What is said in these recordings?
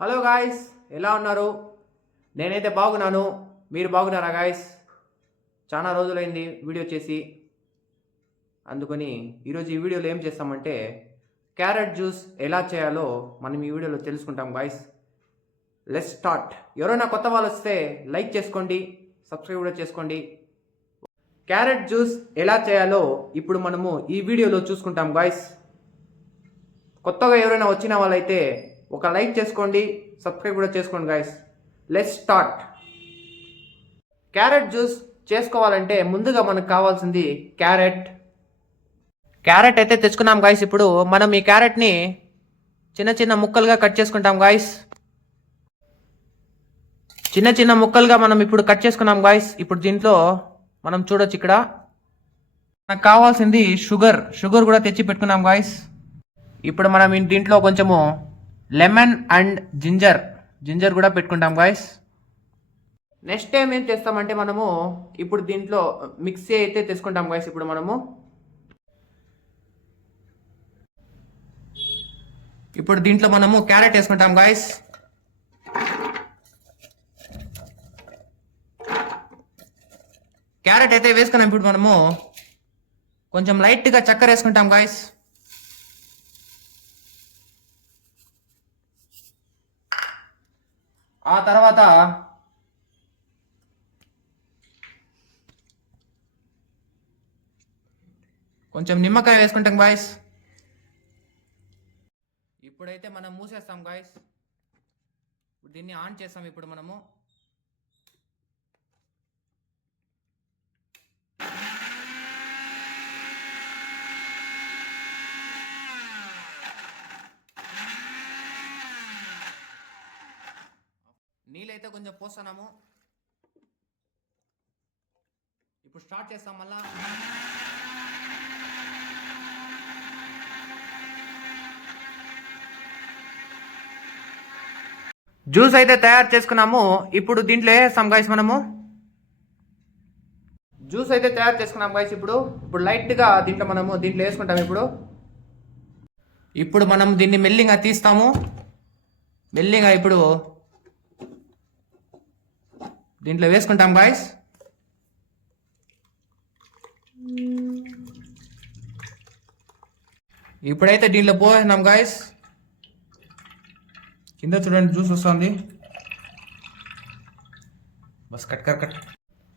Hello guys, ఎలా ఉన్నారు? నేనైతే బాగున్నాను. మీరు బాగున్నారా గాయస్? చాలా రోజులైంది వీడియో చేసి. అందుకని ఈరోజు ఈ వీడియోలో ఏం చేస్తామంటే క్యారెట్ జ్యూస్ ఎలా చేయాలో మనం ఈ వీడియోలో తెలుసుకుంటాం గాయస్. Let's start. ఎవరైనా కొత్త వాళ్ళు వస్తే లైక్ చేసుకోండి, సబ్స్క్రైబ్ కూడా చేసుకోండి. క్యారెట్ జ్యూస్ ఎలా చేయాలో ఇప్పుడు మనము ఈ వీడియోలో చూసుకుంటాం గాయస్. కొత్తగా ఎవరైనా వచ్చిన వాళ్ళైతే ఒక లైక్ చేసుకోండి, సబ్స్క్రైబ్ కూడా చేసుకోండి guys. Let's start. Carrot juice చేసుకోవాలంటే ముందుగా మనకు కావాల్సింది క్యారెట్ అయితే తెచ్చుకున్నాం గాయస్. ఇప్పుడు మనం ఈ క్యారెట్ని చిన్న చిన్న ముక్కలుగా కట్ చేసుకుంటాం గాయస్. చిన్న చిన్న ముక్కలుగా మనం ఇప్పుడు కట్ చేసుకున్నాం గాయస్. ఇప్పుడు దీంట్లో మనం చూడొచ్చు, ఇక్కడ మనకు కావాల్సింది షుగర్ కూడా తెచ్చి పెట్టుకున్నాం గాయస్. ఇప్పుడు మనం దీంట్లో కొంచెము లెమన్ అండ్ జింజర్ కూడా పెట్టుకుంటాం గాయస్. నెక్స్ట్ టైం ఏం చేస్తామంటే మనము ఇప్పుడు దీంట్లో మిక్సీ అయితే తీసుకుంటాం గాయస్. ఇప్పుడు దీంట్లో మనము క్యారెట్ వేసుకుంటాం గాయస్. క్యారెట్ అయితే వేసుకున్నాం. ఇప్పుడు మనము కొంచెం లైట్గా చక్కెర వేసుకుంటాం గాయస్. ఆ తర్వాత కొంచెం నిమ్మకాయ వేసుకుంటాం గాయస్. ఇప్పుడైతే మనం మూసేస్తాం గాయస్. దీన్ని ఆన్ చేస్తాం. ఇప్పుడు మనము నీళ్ళైతే కొంచెం పోస్తున్నాము. ఇప్పుడు స్టార్ట్ చేస్తాం మళ్ళా. జ్యూస్ అయితే తయారు చేసుకున్నాము. ఇప్పుడు దీంట్లో వేస్తాం గాయస్. మనము జ్యూస్ అయితే తయారు చేసుకున్నాం గాయస్. ఇప్పుడు లైట్గా దీంట్లో వేసుకుంటాం. ఇప్పుడు మనం దీన్ని మెల్లిగా తీస్తాము. మెల్లిగా ఇప్పుడు దీంట్లో వేసుకుంటాం గాయస్. ఇప్పుడైతే దీంట్లో పోసేసినాం గాయస్. కింద చూడండి జ్యూస్ వస్తుంది. Bus cut.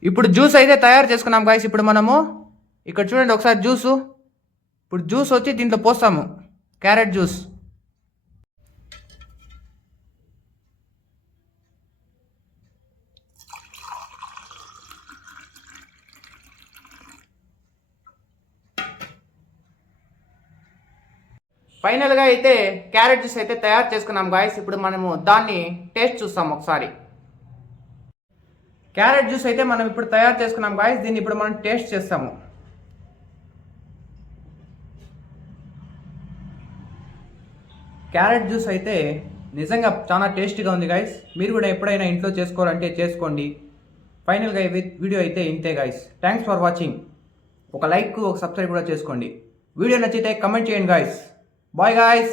ఇప్పుడు జ్యూస్ అయితే తయారు చేసుకున్నాం గాయస్. ఇప్పుడు మనము ఇక్కడ చూడండి ఒకసారి జ్యూసు. ఇప్పుడు జ్యూస్ వచ్చి దీంట్లో పోస్తాము, క్యారెట్ జ్యూస్. ఫైనల్గా అయితే క్యారెట్ జ్యూస్ అయితే తయారు చేసుకున్నాం గాయస్. ఇప్పుడు మనము దాన్ని టేస్ట్ చూస్తాం ఒకసారి. క్యారెట్ జ్యూస్ అయితే మనం ఇప్పుడు తయారు చేసుకున్నాం గాయస్. దీన్ని ఇప్పుడు మనం టేస్ట్ చేస్తాము. క్యారెట్ జ్యూస్ అయితే నిజంగా చాలా టేస్టీగా ఉంది గాయస్. మీరు కూడా ఎప్పుడైనా ఇంట్లో చేసుకోవాలంటే చేసుకోండి. ఫైనల్గా వీడియో అయితే ఇంతే గాయస్. Thanks for watching. ఒక లైక్, ఒక సబ్స్క్రైబ్ కూడా చేసుకోండి. వీడియో నచ్చితే కమెంట్ చేయండి గాయస్. Bye guys.